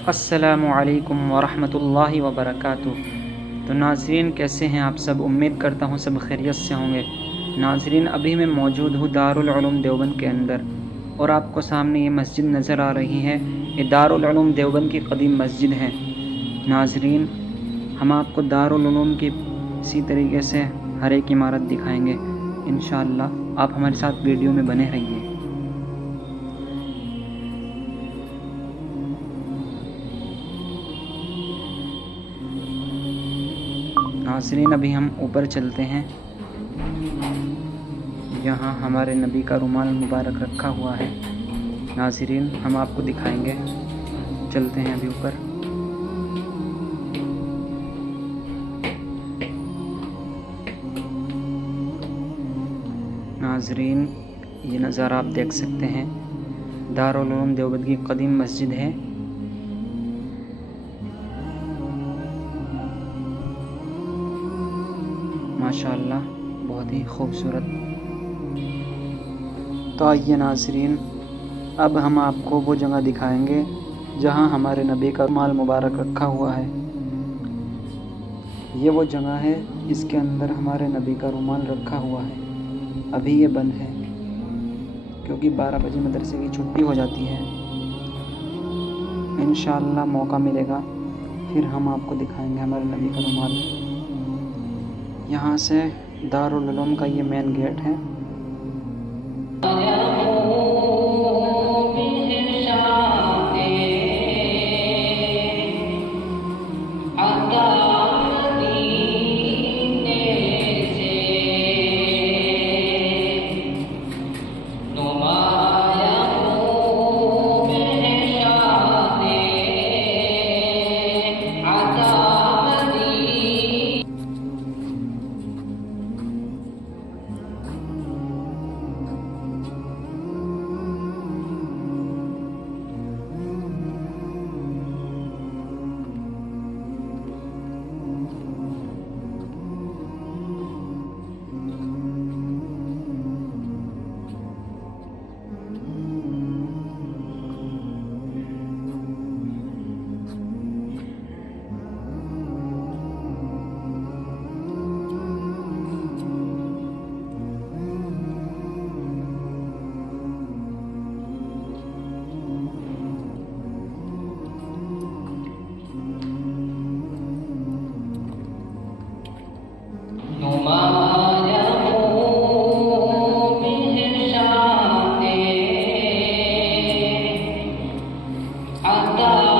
अस्सलामुअलैकुम वरहमतुल्लाहि वबरकातुह। तो नाज़रीन, कैसे हैं आप सब? उम्मीद करता हूँ सब खैरियत से होंगे। नाज़रीन, अभी मैं मौजूद हूँ दारुल उलूम देवबंद के अंदर और आपको सामने ये मस्जिद नज़र आ रही है। ये दारुल उलूम देवबंद की कदीम मस्जिद है। नाज़रीन, हम आपको दारुल उलूम की इसी तरीके से हर एक इमारत दिखाएंगे इंशाअल्लाह। आप हमारे साथ वीडियो में बने रहिए। नाज़रीन, अभी हम ऊपर चलते हैं। यहाँ हमारे नबी का रुमाल मुबारक रखा हुआ है। नाज़रीन, हम आपको दिखाएंगे। चलते हैं अभी ऊपर। नाज़रीन, ये नज़ारा आप देख सकते हैं। दारुल उलूम देवबंद की कदीम मस्जिद है। माशाअल्लाह, बहुत ही खूबसूरत। तो आइए नाज़रीन, अब हम आपको वो जगह दिखाएंगे जहां हमारे नबी का रुमाल मुबारक रखा हुआ है। ये वो जगह है, इसके अंदर हमारे नबी का रुमाल रखा हुआ है। अभी ये बंद है क्योंकि 12 बजे मदरसे की छुट्टी हो जाती है। इंशाअल्लाह मौका मिलेगा फिर हम आपको दिखाएंगे हमारे नबी का रुमाल। यहाँ से दारुल उलूम का ये मेन गेट है। Allah